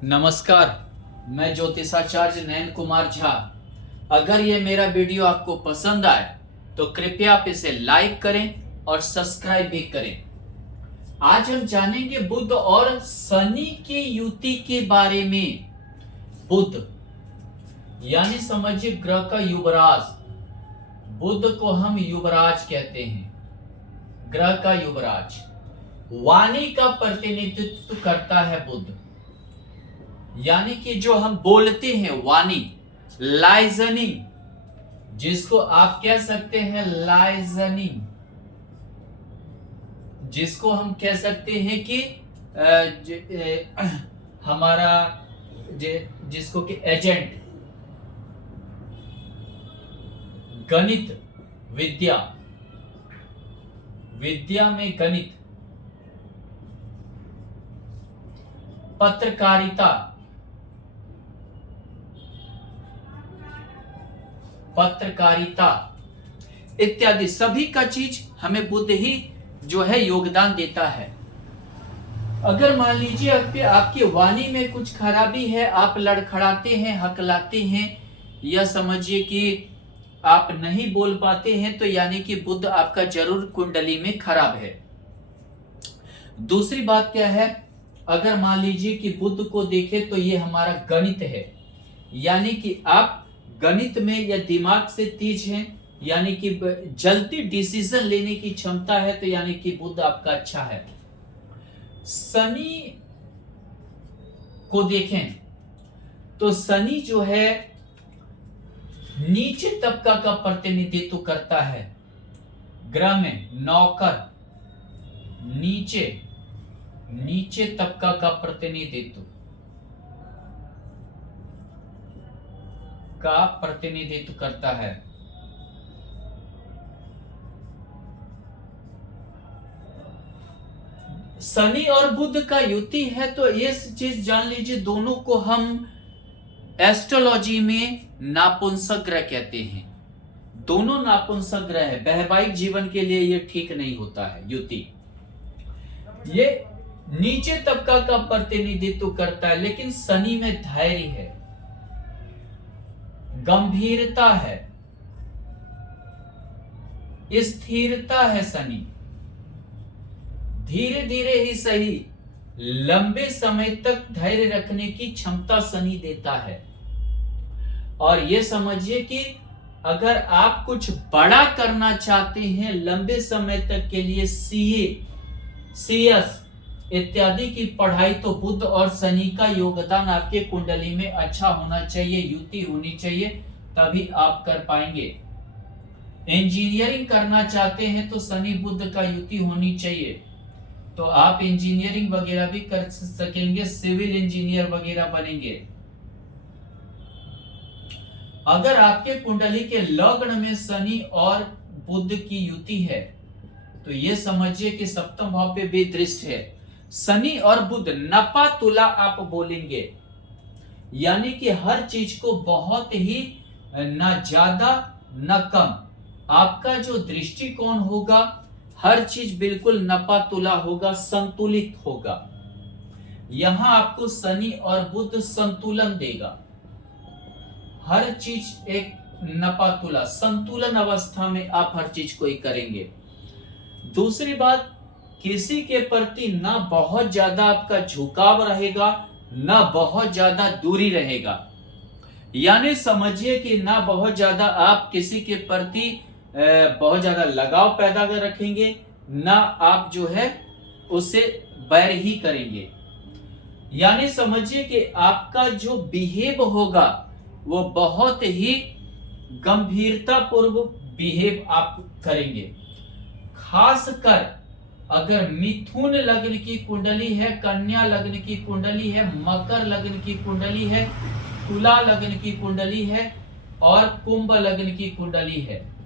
नमस्कार, मैं ज्योतिषाचार्य नयन कुमार झा। अगर ये मेरा वीडियो आपको पसंद आए तो कृपया आप इसे लाइक करें और सब्सक्राइब भी करें। आज हम जानेंगे बुध और शनि की युति के बारे में। बुध यानी समझिए ग्रह का युवराज। बुध को हम युवराज कहते हैं, ग्रह का युवराज। वाणी का प्रतिनिधित्व करता है बुध, यानी कि जो हम बोलते हैं वाणी, लाइजनिंग, जिसको आप कह सकते हैं लाइजनिंग, जिसको हम कह सकते हैं कि हमारा जिसको कि एजेंट। गणित विद्या, विद्या में गणित। पत्रकारिता, पत्रकारिता इत्यादि सभी का चीज हमें बुध ही जो है योगदान देता है। अगर मान लीजिए आपकी वाणी में कुछ खराबी है, आप लड़खड़ाते हैं, हकलाते हैं, या समझिए कि आप नहीं बोल पाते हैं, तो यानी कि बुध आपका जरूर कुंडली में खराब है। दूसरी बात क्या है, अगर मान लीजिए कि बुध को देखें तो ये हमारा गणित है, यानी कि आप गणित में या दिमाग से तेज हैं, यानी कि जल्दी डिसीजन लेने की क्षमता है, तो यानी कि बुध आपका अच्छा है। शनि को देखें तो शनि जो है नीचे तबका का प्रतिनिधित्व करता है। ग्रह में नौकर, नीचे तबका का प्रतिनिधित्व करता है। शनि और बुध का युति है, तो ये चीज जान लीजिए, दोनों को हम एस्ट्रोलॉजी में नापुंसक ग्रह कहते हैं। दोनों नापुंसक ग्रह है, वैवाहिक जीवन के लिए ये ठीक नहीं होता है युति। ये नीचे तबका का प्रतिनिधित्व करता है, लेकिन शनि में धैर्य है, गंभीरता है, स्थिरता है। शनि धीरे धीरे ही सही, लंबे समय तक धैर्य रखने की क्षमता शनि देता है। और ये समझिए कि अगर आप कुछ बड़ा करना चाहते हैं लंबे समय तक के लिए, सीएस इत्यादि की पढ़ाई, तो बुध और शनि का योगदान आपके कुंडली में अच्छा होना चाहिए, युति होनी चाहिए, तभी आप कर पाएंगे। इंजीनियरिंग करना चाहते हैं तो शनि बुध का युति होनी चाहिए, तो आप इंजीनियरिंग वगैरह भी कर सकेंगे, सिविल इंजीनियर वगैरह बनेंगे। अगर आपके कुंडली के लग्न में शनि और बुध की युति है, तो ये समझिए कि सप्तम भाव पे भी दृष्टि है। शनि और बुध नपा तुला आप बोलेंगे, यानी कि हर चीज को बहुत ही ना ज्यादा न कम। आपका जो दृष्टिकोण होगा, हर चीज बिल्कुल नपा तुला होगा, संतुलित होगा। यहां आपको शनि और बुध संतुलन देगा। हर चीज एक नपा तुला, संतुलन अवस्था में आप हर चीज को ही करेंगे। दूसरी बात, किसी के प्रति ना बहुत ज्यादा आपका झुकाव रहेगा, ना बहुत ज्यादा दूरी रहेगा। यानी समझिए कि ना बहुत ज्यादा आप किसी के प्रति बहुत ज्यादा लगाव पैदा कर रखेंगे, ना आप जो है उससे बैर ही करेंगे। यानी समझिए कि आपका जो बिहेव होगा वो बहुत ही गंभीरता पूर्वक बिहेव आप करेंगे। खासकर अगर मिथुन लग्न की कुंडली है, कन्या लग्न की कुंडली है, मकर लग्न की कुंडली है, तुला लग्न की कुंडली है और कुंभ लग्न की कुंडली है,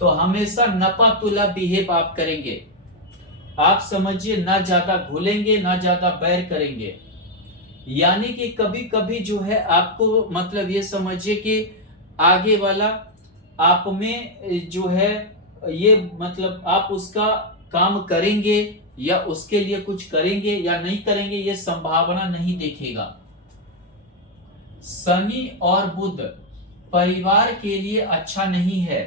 तो हमेशा नपा तुला बिहेव आप करेंगे। आप समझिए ना ज्यादा घुलेंगे, ना ज्यादा बैर करेंगे। यानी कि कभी कभी जो है आपको, मतलब ये समझिए कि आगे वाला आप में जो है, ये मतलब आप उसका काम करेंगे या उसके लिए कुछ करेंगे या नहीं करेंगे, ये संभावना नहीं देखेगा। शनि और बुध परिवार के लिए अच्छा नहीं है।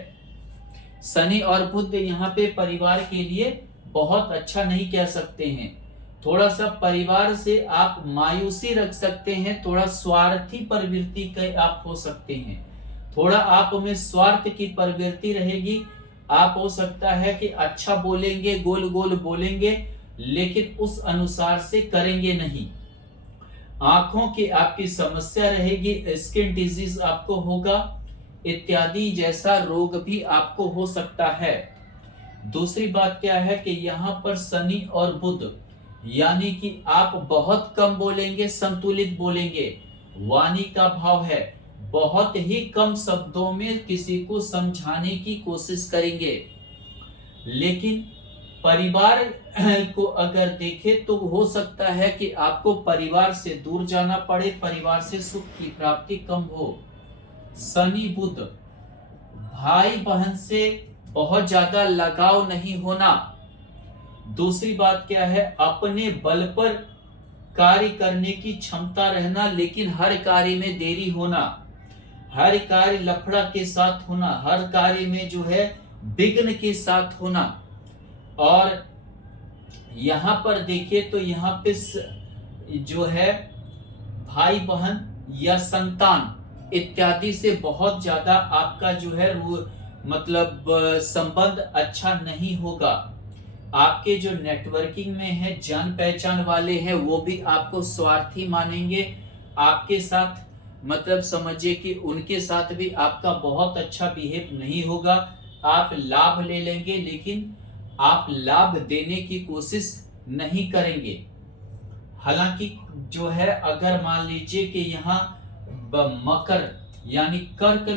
शनि और बुध यहाँ पे परिवार के लिए बहुत अच्छा नहीं कह सकते हैं। थोड़ा सा परिवार से आप मायूसी रख सकते हैं, थोड़ा स्वार्थी प्रवृत्ति के आप हो सकते हैं, थोड़ा आप में स्वार्थ की प्रवृत्ति रहेगी। आप हो सकता है कि अच्छा बोलेंगे, गोल गोल बोलेंगे, लेकिन उस अनुसार से करेंगे नहीं। आंखों की आपकी समस्या रहेगी, स्किन डिजीज आपको होगा, इत्यादि जैसा रोग भी आपको हो सकता है। दूसरी बात क्या है कि यहाँ पर शनि और बुध यानी कि आप बहुत कम बोलेंगे, संतुलित बोलेंगे। वाणी का भाव है बहुत ही कम शब्दों में किसी को समझाने की कोशिश करेंगे। लेकिन परिवार को अगर देखें तो हो सकता है कि आपको परिवार से दूर जाना पड़े, परिवार से सुख की प्राप्ति कम हो। शनि बुध भाई बहन से बहुत ज्यादा लगाव नहीं होना। दूसरी बात क्या है, अपने बल पर कार्य करने की क्षमता रहना, लेकिन हर कार्य में देरी होना, हर कार्य लफड़ा के साथ होना, हर कार्य में जो है विघ्न के साथ होना। और यहां पर देखिए तो यहाँ पे जो है भाई बहन या संतान इत्यादि से बहुत ज्यादा आपका जो है मतलब संबंध अच्छा नहीं होगा। आपके जो नेटवर्किंग में है, जान पहचान वाले हैं, वो भी आपको स्वार्थी मानेंगे। आपके साथ मतलब समझिए कि उनके साथ भी आपका बहुत अच्छा बिहेव नहीं होगा। आप लाभ ले लेंगे, लेकिन आप लाभ देने की कोशिश नहीं करेंगे। हालांकि जो है अगर मान लीजिए कि यहाँ मकर यानी कर्क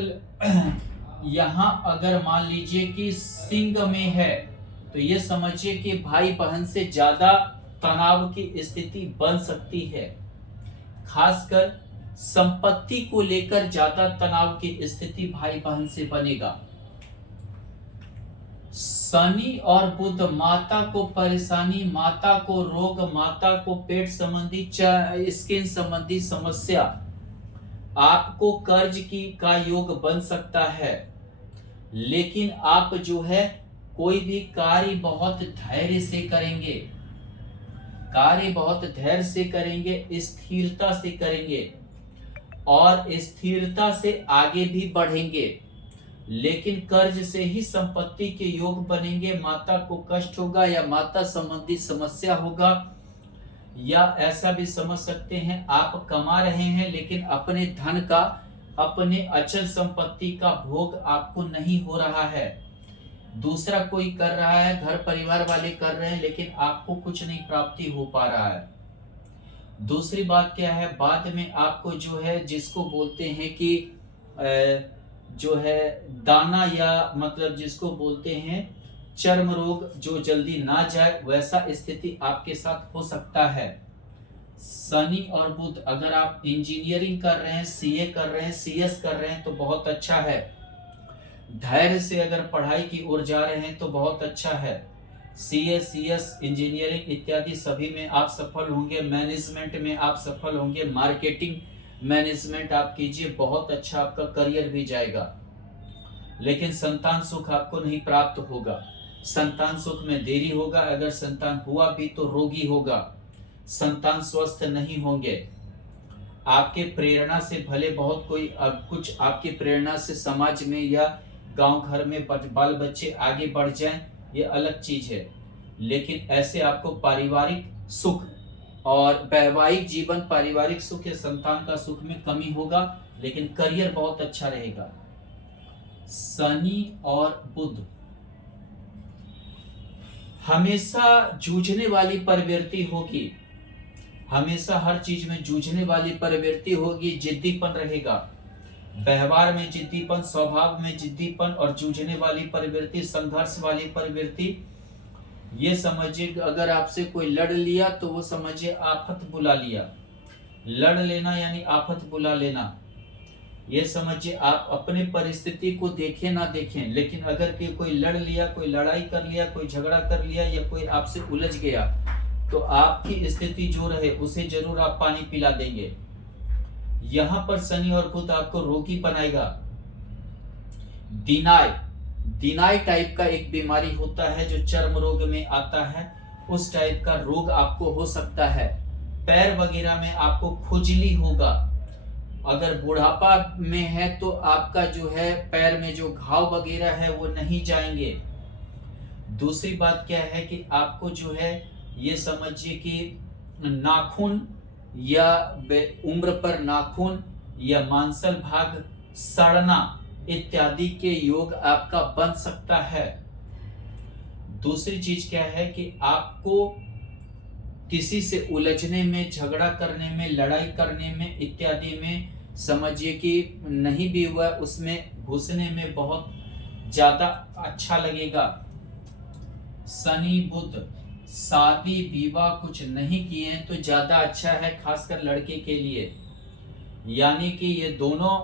यहाँ अगर मान लीजिए कि सिंह में है, तो ये समझिए कि भाई बहन से ज्यादा तनाव की स्थिति बन सकती है। खासकर संपत्ति को लेकर ज्यादा तनाव की स्थिति भाई बहन से बनेगा। शनि और बुध माता को परेशानी, माता को रोग, माता को पेट संबंधी, स्किन संबंधी समस्या, आपको कर्ज की का योग बन सकता है। लेकिन आप जो है कोई भी कार्य बहुत धैर्य से करेंगे, कार्य बहुत धैर्य से करेंगे, स्थिरता से करेंगे और स्थिरता से आगे भी बढ़ेंगे। लेकिन कर्ज से ही संपत्ति के योग बनेंगे। माता को कष्ट होगा या माता संबंधी समस्या होगा, या ऐसा भी समझ सकते हैं आप कमा रहे हैं लेकिन अपने धन का, अपने अचल संपत्ति का भोग आपको नहीं हो रहा है। दूसरा कोई कर रहा है, घर परिवार वाले कर रहे हैं, लेकिन आपको कुछ नहीं प्राप्ति हो पा रहा है। दूसरी बात क्या है, बाद में आपको जो है जिसको बोलते हैं कि जो है दाना, या मतलब जिसको बोलते हैं चर्म रोग, जो जल्दी ना जाए, वैसा स्थिति आपके साथ हो सकता है। शनि और बुध, अगर आप इंजीनियरिंग कर रहे हैं, सीए कर रहे हैं, सीएस कर रहे हैं तो बहुत अच्छा है। धैर्य से अगर पढ़ाई की ओर जा रहे हैं तो बहुत अच्छा है। सीए, सीएस, इंजीनियरिंग इत्यादि सभी में आप सफल होंगे। मैनेजमेंट में आप सफल होंगे, मार्केटिंग मैनेजमेंट आप कीजिए, बहुत अच्छा आपका करियर भी जाएगा। लेकिन संतान सुख आपको नहीं प्राप्त होगा, संतान सुख में देरी होगा। अगर संतान हुआ भी तो रोगी होगा, संतान स्वस्थ नहीं होंगे। आपके प्रेरणा से भले बहुत कोई कुछ आपकी प्रेरणा से समाज में या गांव घर में बाल बच्चे आगे बढ़ जाएं, ये अलग चीज है। लेकिन ऐसे आपको पारिवारिक सुख और वैवाहिक जीवन, पारिवारिक सुख या संतान का सुख में कमी होगा, लेकिन करियर बहुत अच्छा रहेगा। शनि और बुध हमेशा जूझने वाली प्रवृत्ति होगी, हमेशा हर चीज में जूझने वाली प्रवृत्ति होगी, जिद्दीपन रहेगा। व्यवहार में जिद्दीपन, स्वभाव में जिद्दीपन और जूझने वाली प्रवृत्ति, संघर्ष वाली प्रवृत्ति। ये समझिए अगर आपसे कोई लड़ लिया तो वो समझिए आफत बुला लिया। लड़ लेना यानी आफत बुला लेना। ये समझिए आप अपने परिस्थिति को देखें ना देखें, लेकिन अगर कोई लड़ लिया, कोई लड़ाई कर लिया, कोई झगड़ा कर लिया या कोई आपसे उलझ गया, तो आपकी स्थिति जो रहे उसे जरूर आप पानी पिला देंगे। यहां पर शनि और बुध आपको रोगी बनाएगा। दिनाय टाइप का एक बीमारी होता है जो चर्म रोग में आता है, उस टाइप का रोग आपको हो सकता है। पैर वगैरह में आपको खुजली होगा। अगर बुढ़ापा में है तो आपका जो है पैर में जो घाव वगैरह है वो नहीं जाएंगे। दूसरी बात क्या है कि आपको जो है ये समझिए कि नाखून या उम्र पर नाखून या मांसल भाग सड़ना इत्यादि के योग आपका बन सकता है। दूसरी चीज क्या है कि आपको किसी से उलझने में, झगड़ा करने में, लड़ाई करने में इत्यादि में समझिए कि नहीं भी हुआ, उसमें घुसने में बहुत ज्यादा अच्छा लगेगा। शनि बुध शादी विवाह कुछ नहीं किए हैं तो ज्यादा अच्छा है, खासकर लड़के के लिए। यानी कि ये दोनों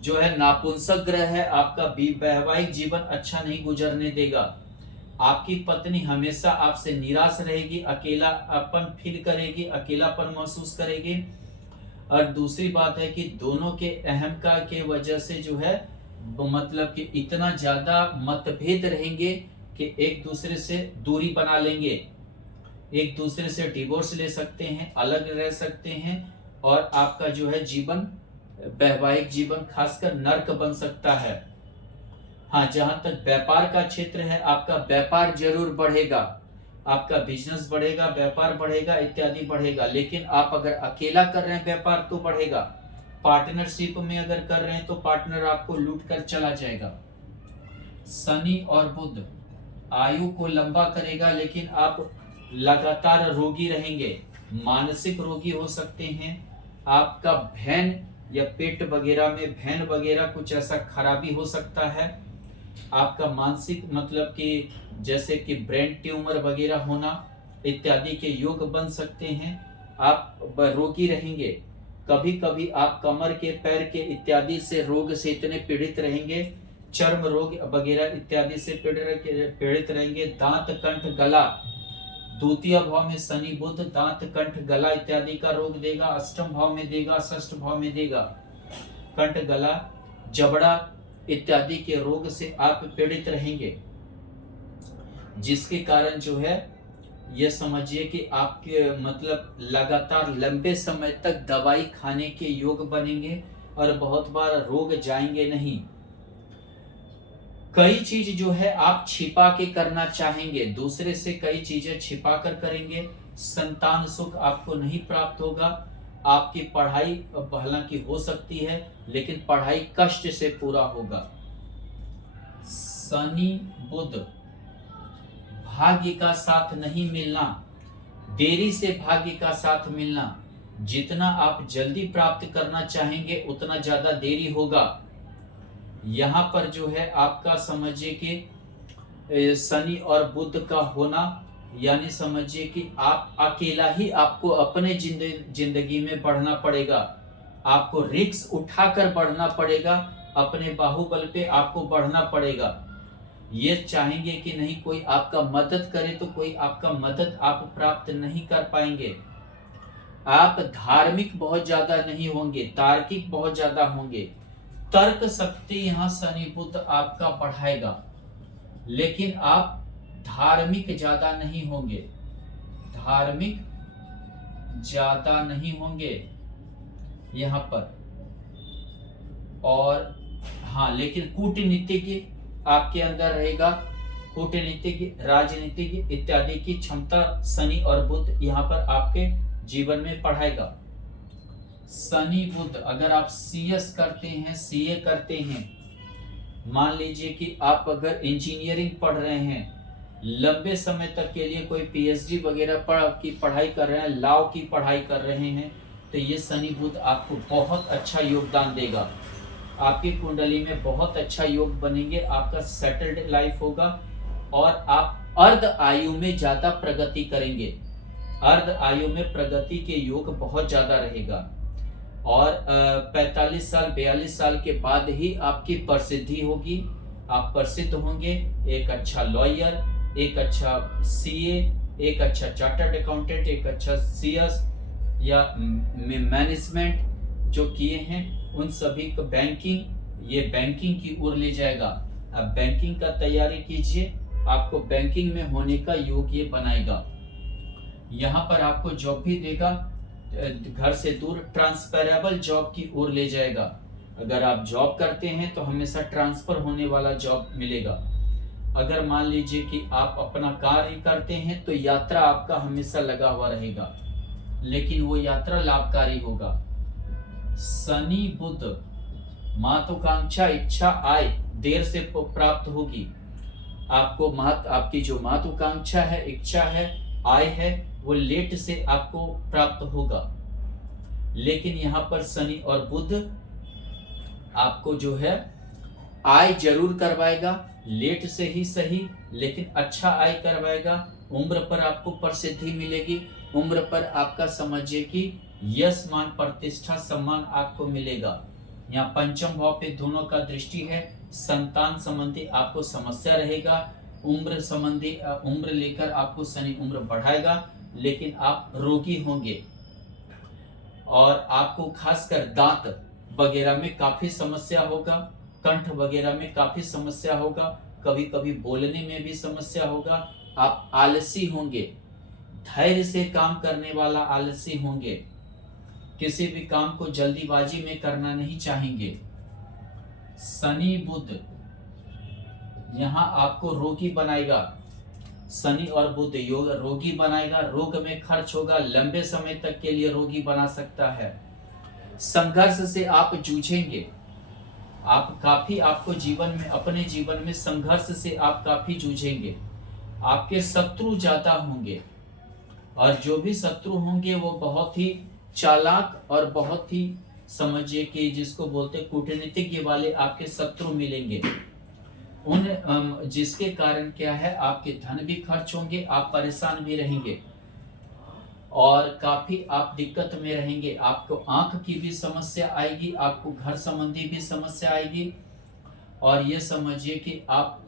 जो है नापुंसक ग्रह है, आपका वैवाहिक जीवन अच्छा नहीं गुजरने देगा। आपकी पत्नी हमेशा आपसे निराश रहेगी, अकेलापन फील करेगी, अकेलापन महसूस करेगी। और दूसरी बात है कि दोनों के अहंकार के वजह से जो है मतलब कि इतना ज्यादा मतभेद रहेंगे कि एक दूसरे से दूरी बना लेंगे, एक दूसरे से डिवोर्स ले सकते हैं, अलग रह सकते हैं, और आपका जो है जीवन, वैवाहिक जीवन खासकर नर्क बन सकता है। हाँ, जहां तक व्यापार का क्षेत्र है, आपका व्यापार जरूर बढ़ेगा, आपका बिजनेस बढ़ेगा, व्यापार बढ़ेगा, इत्यादि बढ़ेगा। लेकिन आप अगर अकेला कर रहे हैं व्यापार तो बढ़ेगा, पार्टनरशिप में अगर कर रहे हैं तो पार्टनर आपको लूट कर चला जाएगा। शनि और बुध आयु को लंबा करेगा, लेकिन आप लगातार रोगी रहेंगे, मानसिक रोगी हो सकते हैं। आपका भेन या पेट वगैरह में भेन वगैरह कुछ ऐसा खराबी हो सकता है। आपका मानसिक मतलब कि जैसे कि ब्रेन ट्यूमर वगैरह होना इत्यादि के योग बन सकते हैं। आप रोगी रहेंगे। कभी कभी आप कमर के, पैर के इत्यादि से रोग से इतने पीड़ित रहेंगे, चर्म रोग वगैरह इत्यादि से पीड़ित रहेंगे। दांत, कंठ, गला, द्वितीय भाव में शनि बुध दांत, कंठ, गला इत्यादि का रोग देगा। अष्टम भाव में देगा, षष्ठ भाव में देगा। कंठ, गला, जबड़ा इत्यादि के रोग से आप पीड़ित रहेंगे, जिसके कारण जो है ये समझिए कि आपके मतलब लगातार लंबे समय तक दवाई खाने के योग बनेंगे और बहुत बार रोग जाएंगे नहीं। कई चीज जो है आप छिपा के करना चाहेंगे, दूसरे से कई चीजें छिपा कर करेंगे। संतान सुख आपको नहीं प्राप्त होगा। आपकी पढ़ाई हालांकि हो सकती है, लेकिन पढ़ाई कष्ट से पूरा होगा। शनि बुध भाग्य का साथ नहीं मिलना, देरी से भाग्य का साथ मिलना। जितना आप जल्दी प्राप्त करना चाहेंगे उतना ज्यादा देरी होगा। यहाँ पर जो है आपका समझिए कि शनि और बुध का होना, यानी समझिए कि आप अकेला ही आपको अपने जिंदगी में बढ़ना पड़ेगा। आपको रिस्क उठाकर बढ़ना पड़ेगा, अपने बाहुबल पे आपको बढ़ना पड़ेगा। ये चाहेंगे कि नहीं कोई आपका मदद करे तो कोई आपका मदद आप प्राप्त नहीं कर पाएंगे। आप धार्मिक बहुत ज्यादा नहीं होंगे, तार्किक बहुत ज्यादा होंगे। तर्क शक्ति यहाँ शनि बुध आपका बढ़ाएगा, लेकिन आप धार्मिक ज्यादा नहीं होंगे, धार्मिक ज्यादा नहीं होंगे यहाँ पर। और हाँ, लेकिन कूटनीतिक आपके अंदर रहेगा, कूटनीतिक, राजनीतिक इत्यादि की क्षमता शनि और बुध यहाँ पर आपके जीवन में पढ़ाएगा। शनि बुध अगर आप सीएस करते हैं, सीए करते हैं, मान लीजिए कि आप अगर इंजीनियरिंग पढ़ रहे हैं, लंबे समय तक के लिए कोई पीएचडी वगैरह की पढ़ाई कर रहे हैं, लॉ की पढ़ाई कर रहे हैं, तो ये शनि बुध आपको बहुत अच्छा योगदान देगा। आपकी कुंडली में बहुत अच्छा योग बनेंगे, आपका सेटल्ड लाइफ होगा और आप अर्ध आयु में ज्यादा प्रगति करेंगे। अर्ध आयु में प्रगति के योग बहुत ज्यादा रहेगा और 45 साल 42 साल के बाद ही आपकी प्रसिद्धि होगी। आप प्रसिद्ध होंगे, एक अच्छा लॉयर, एक अच्छा सीए, एक अच्छा चार्टर्ड अकाउंटेंट, एक अच्छा सीएस या मैनेजमेंट जो किए हैं उन सभी को ये बैंकिंग की ओर ले जाएगा। अब बैंकिंग का तैयारी कीजिए, आपको बैंकिंग में होने का योग ये बनाएगा। यहाँ पर आपको जॉब भी देगा, घर से दूर ट्रांसफरेबल जॉब की ओर ले जाएगा। अगर आप जॉब करते हैं तो हमेशा ट्रांसफर होने वाला जॉब मिलेगा। अगर मान लीजिए कि आप अपना कार्य करते हैं तो यात्रा आपका हमेशा लगा हुआ रहेगा, लेकिन वो यात्रा लाभकारी होगा। शनि बुध महत्वाकांक्षा इच्छा आय देर से प्राप्त होगी। आपकी जो महत्वाकांक्षा है, इच्छा है, आय है, वो लेट से आपको प्राप्त होगा। लेकिन यहाँ पर शनि और बुध आपको जो है आय जरूर करवाएगा, लेट से ही सही, लेकिन अच्छा आय करवाएगा। उम्र पर आपको प्रसिद्धि मिलेगी, उम्र पर आपका समझिए कि यश मान प्रतिष्ठा सम्मान आपको मिलेगा। यहाँ पंचम भाव पे दोनों का दृष्टि है। संतान संबंधी आपको समस्या रहेगा, उम्र लेकर आपको शनि उम्र बढ़ाएगा, लेकिन आप रोगी होंगे और आपको खासकर दांत वगैरह में काफी समस्या होगा, कंठ वगैरह में काफी समस्या होगा, कभी कभी बोलने में भी समस्या होगा। आप आलसी होंगे, धैर्य से काम करने वाला आलसी होंगे, किसी भी काम को जल्दीबाजी में करना नहीं चाहेंगे। शनि बुध यहाँ आपको रोगी बनाएगा, शनि और बुध योग रोगी बनाएगा, रोग में खर्च होगा, लंबे समय तक के लिए रोगी बना सकता है। संघर्ष से आप जूझेंगे, आपको जीवन में, अपने जीवन में संघर्ष से आप काफी जूझेंगे। आपके शत्रु ज्यादा होंगे और जो भी शत्रु होंगे वो बहुत ही चालाक और बहुत ही समझिए कि जिसको बोलते कूटनीतिज्ञ वाले आपके शत्रु मिलेंगे। जिसके कारण क्या है, आपके धन भी खर्च होंगे, आप परेशान भी रहेंगे और काफी आप दिक्कत में रहेंगे। आपको आंख की भी समस्या आएगी, आपको घर संबंधी भी समस्या आएगी। और ये समझिए कि आप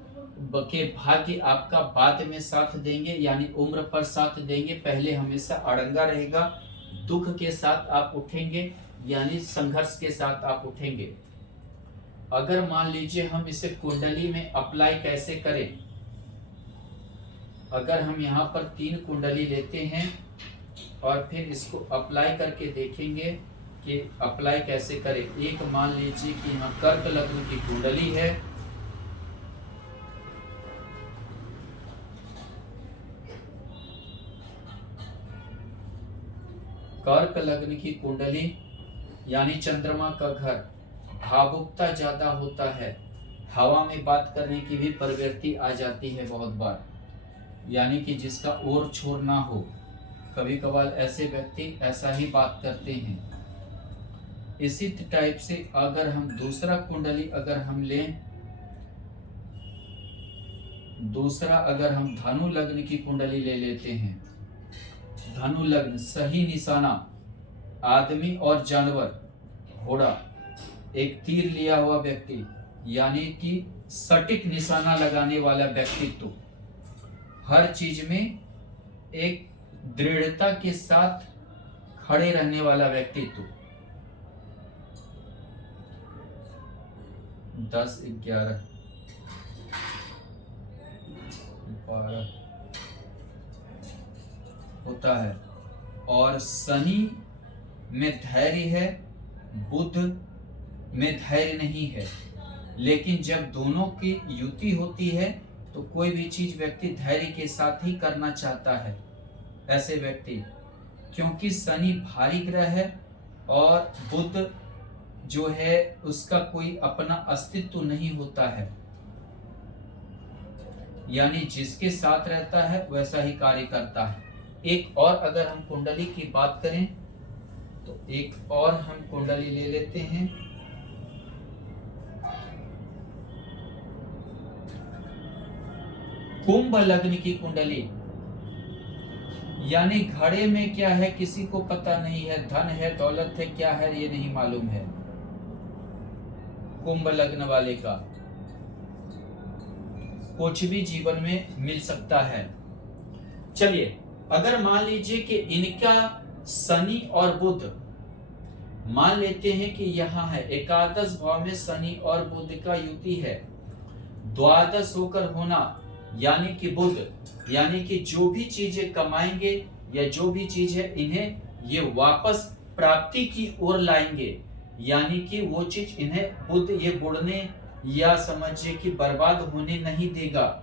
के भाग्य आपका बाद में साथ देंगे, यानी उम्र पर साथ देंगे। पहले हमेशा अड़ंगा रहेगा, दुख के साथ आप उठेंगे, यानी संघर्ष के साथ आप उठेंगे। अगर मान लीजिए हम इसे कुंडली में अप्लाई कैसे करें, अगर हम यहाँ पर 3 कुंडली लेते हैं और फिर इसको अप्लाई करके देखेंगे कि अप्लाई कैसे करें। एक मान लीजिए कि यहाँ कर्क लग्न की कुंडली है, कर्क लग्न की कुंडली यानी चंद्रमा का घर, भावुकता ज्यादा होता है, हवा में बात करने की भी प्रवृत्ति आ जाती है बहुत बार, यानी कि जिसका ओर छोर ना हो। कभी कभार ऐसे व्यक्ति ऐसा ही बात करते हैं। इसी टाइप से अगर हम दूसरा कुंडली अगर हम लें, दूसरा अगर हम धनु लग्न की कुंडली ले लेते हैं, धनु लग्न सही निशाना आदमी और जानवर, घोड़ा, एक तीर लिया हुआ व्यक्ति, यानी कि सटीक निशाना लगाने वाला व्यक्तित्व, हर चीज में एक दृढ़ता के साथ खड़े रहने वाला व्यक्तित्व। 10, 11, 12 होता है। और शनि में धैर्य है, बुध में धैर्य नहीं है। लेकिन जब दोनों की युति होती है तो कोई भी चीज व्यक्ति धैर्य के साथ ही करना चाहता है, ऐसे व्यक्ति, क्योंकि शनि भारी ग्रह है और बुध जो है उसका कोई अपना अस्तित्व नहीं होता है, यानी जिसके साथ रहता है वैसा ही कार्य करता है। एक और अगर हम कुंडली की बात करें तो एक और हम कुंडली ले लेते हैं, कुंभ लग्न की कुंडली, यानी घड़े में क्या है किसी को पता नहीं है, धन है, दौलत है, क्या है ये नहीं मालूम है। कुंभ लग्न वाले का कुछ भी जीवन में मिल सकता है। चलिए, अगर मान लीजिए कि इनका शनि और बुध मान लेते हैं कि यहाँ है एकादश भाव में शनि और बुध का युति है, द्वादश होकर होना, यानी कि बुध, यानी कि जो भी चीजें कमाएंगे या जो भी चीज है इन्हें ये वापस प्राप्ति की ओर लाएंगे, यानी कि वो चीज इन्हें बुध ये बुढ़ने या समझिए कि बर्बाद होने नहीं देगा।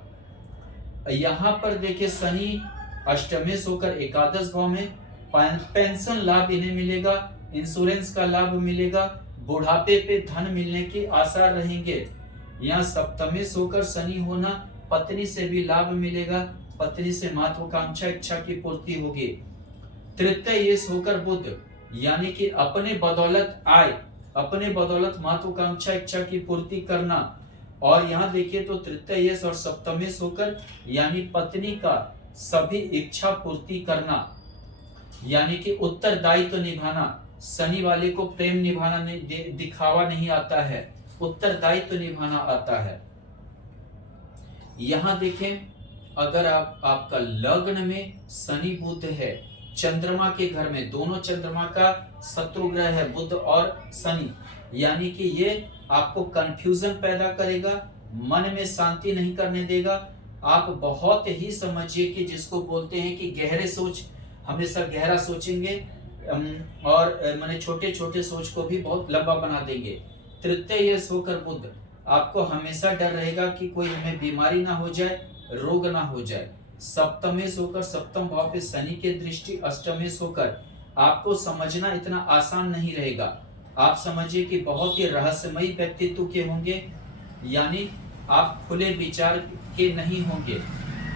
यहाँ पर देखिए शनि अष्टमेश होकर एकादश भाव में, पेंशन लाभ इन्हें मिलेगा, इंश्योरेंस का लाभ मिलेगा, बुढ़ापे पे धन मिलने के आसार रहेंगे। यहाँ सप्तमेश होकर शनि होना, पत्नी से भी लाभ मिलेगा, पत्नी से महत्वाकांक्षा इच्छा की पूर्ति होगी। तृतीयेश होकर बुध, यानी कि अपने बदौलत आय, अपने बदौलत महत्वाकांक्षा इच्छा की पूर्ति करना। और यहाँ देखिए तो तृतीयेश और सप्तमेश होकर यानी पत्नी का सभी इच्छा पूर्ति करना, यानी कि उत्तरदायित्व निभाना। शनि वाले को प्रेम निभाना नहीं, दिखावा नहीं आता है, उत्तरदायित्व निभाना आता है। यहाँ देखें अगर आपका लग्न में शनि बुध है, चंद्रमा के घर में, दोनों चंद्रमा का शत्रु ग्रह है बुध और शनि, यानी कि ये आपको कंफ्यूजन पैदा करेगा, मन में शांति नहीं करने देगा। आप बहुत ही समझिए कि जिसको बोलते हैं कि गहरे सोच, हमेशा गहरा सोचेंगे और माने छोटे छोटे सोच को भी बहुत लंबा बना देंगे। तृतीयेश होकर बुध, आपको हमेशा डर रहेगा कि कोई हमें बीमारी ना हो जाए, रोग ना हो जाए। सप्तमेश होकर सप्तम भाव पे शनि के दृष्टि, अष्टमेश होकर आपको समझना इतना आसान नहीं रहेगा। आप समझिए कि बहुत ही रहस्यमयी व्यक्तित्व के होंगे, यानी आप खुले विचार के नहीं होंगे,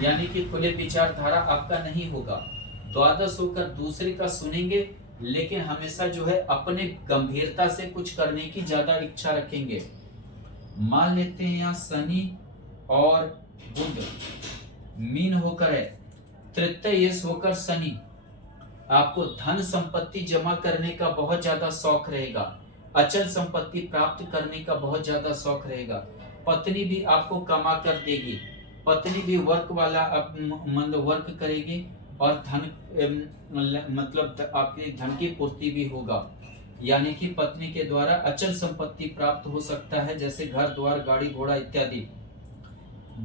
यानी कि खुले विचारधारा आपका नहीं होगा। द्वादश होकर दूसरे का सुनेंगे, लेकिन हमेशा जो है अपने गंभीरता से कुछ करने की ज्यादा इच्छा रखेंगे। मान लेते हैं यहाँ शनि और बुध मीन होकर है, तृतीयेश होकर शनि, आपको धन संपत्ति जमा करने का बहुत ज्यादा शौक रहेगा, अचल संपत्ति प्राप्त करने का बहुत ज्यादा शौक रहेगा। पत्नी भी आपको कमा कर देगी, पत्नी भी वर्क वाला वर्क करेगी और धन मतलब आपके धन की पूर्ति भी होगा, यानी कि पत्नी के द्वारा अचल संपत्ति प्राप्त हो सकता है, जैसे घर द्वार गाड़ी घोड़ा इत्यादि।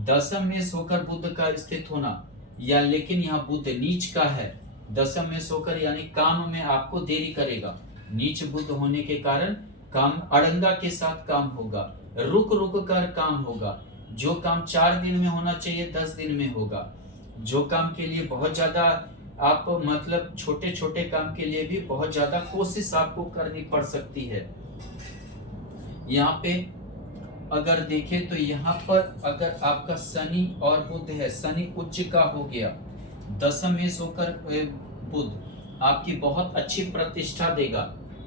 दशम में होकर बुध का स्थित होना, या लेकिन यहाँ बुध नीच का है, दशम में होकर यानी काम में आपको देरी करेगा, नीच बुध होने के कारण काम अड़ंगा के साथ काम होगा, रुक रुक कर काम होगा। जो काम 4 दिन में होना चाहिए 10 दिन में होगा। जो काम के लिए बहुत ज्यादा आप मतलब छोटे छोटे काम के लिए भी बहुत ज्यादा कोशिश आपको करनी पड़ सकती है। यहाँ पे अगर देखें तो यहाँ पर अगर आपका शनि और बुध है, शनि उच्च का हो गया, दशम में होकर बुध आपकी बहुत अच्छी प्रतिष्ठा देगा,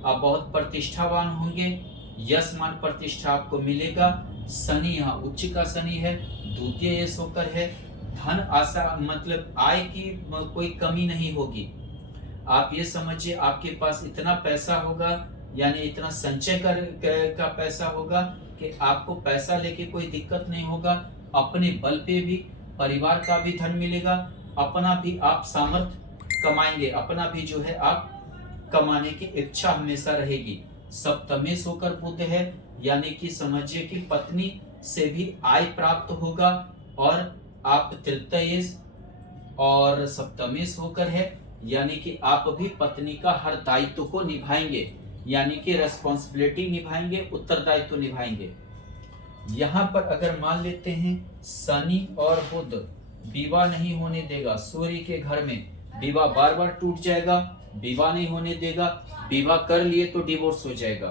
आप बहुत प्रतिष्ठावान होंगे, यश मान प्रतिष्ठा आपको मिलेगा। शनि यहाँ उच्च का शनि है, द्वितीय यश होकर है, धन आशा मतलब आय की कोई कमी नहीं होगी। आप ये समझिए आपके पास इतना पैसा होगा, यानी इतना संचय का पैसा होगा कि आपको पैसा लेके कोई दिक्कत नहीं होगा। अपने बल पे भी परिवार का भी धन मिलेगा, अपना भी आप सामर्थ्य कमाएंगे, अपना भी जो है आप कमाने की इच्छा हमेशा रहेगी। सप्तमेश होकर बुध है, यानी कि समझिए कि पत्नी से भी आय प्राप्त होगा, और आप तृतीयेश और सप्तमेश होकर है, यानी कि आप भी पत्नी का हर दायित्व को निभाएंगे, यानी कि रेस्पॉन्सिबिलिटी निभाएंगे, उत्तरदायित्व निभाएंगे। यहाँ पर अगर मान लेते हैं शनि और बुध विवाह नहीं होने देगा, सूर्य के घर में विवाह बार बार टूट जाएगा, विवाह नहीं होने देगा, विवाह कर लिए तो डिवोर्स हो जाएगा,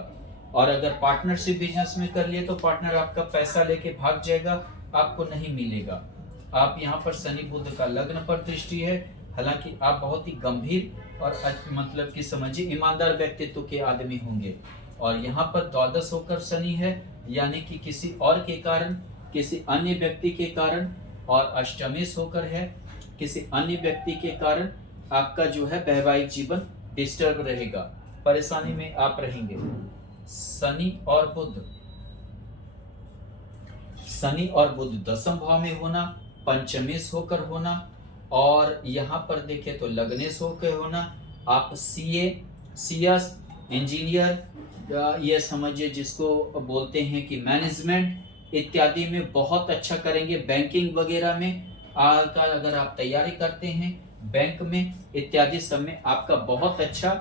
और अगर पार्टनरशिप बिजनेस में कर लिए तो पार्टनर आपका पैसा लेके भाग जाएगा, आपको नहीं मिलेगा। आप यहाँ पर शनि बुध का लग्न पर दृष्टि है, हालांकि आप बहुत ही गंभीर और मतलब कि समझिए ईमानदार व्यक्तित्व के आदमी होंगे। और यहाँ पर द्वादश होकर शनि है, यानी कि किसी और के कारण, किसी अन्य व्यक्ति के कारण, और अष्टमेश होकर है, किसी अन्य व्यक्ति के कारण आपका जो है वैवाहिक जीवन डिस्टर्ब रहेगा, परेशानी में आप रहेंगे। शनि और बुध दशम भाव में होना, पंचमेश होकर होना, और यहाँ पर देखें तो लग्नेश होकर होना। आप सीएस इंजीनियर, ये समझिए जिसको बोलते हैं कि मैनेजमेंट इत्यादि में बहुत अच्छा करेंगे। बैंकिंग वगैरह में का अगर आप तैयारी करते हैं, बैंक में इत्यादि सब में आपका बहुत अच्छा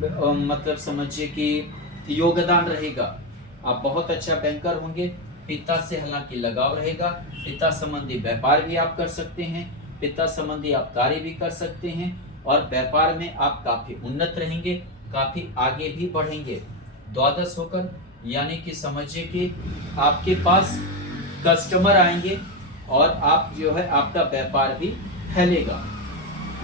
मतलब समझिए कि योगदान रहेगा। आप बहुत अच्छा बैंकर होंगे। पिता से हालांकि लगाव रहेगा। पिता संबंधी व्यापार भी आप कर सकते हैं, पिता संबंधी आप कार्य भी कर सकते हैं, और व्यापार में आप काफी उन्नत रहेंगे, काफी आगे भी बढ़ेंगे। द्वादश होकर यानी कि समझिए कि आपके पास कस्टमर आएंगे और आप जो है आपका व्यापार भी फैलेगा।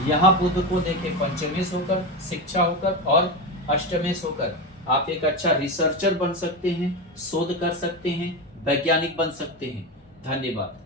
यहाँ बुध को देखे पंचमेश होकर, शिक्षा होकर, और अष्टमेश होकर आप एक अच्छा रिसर्चर बन सकते हैं, शोध कर सकते हैं, वैज्ञानिक बन सकते हैं। धन्यवाद।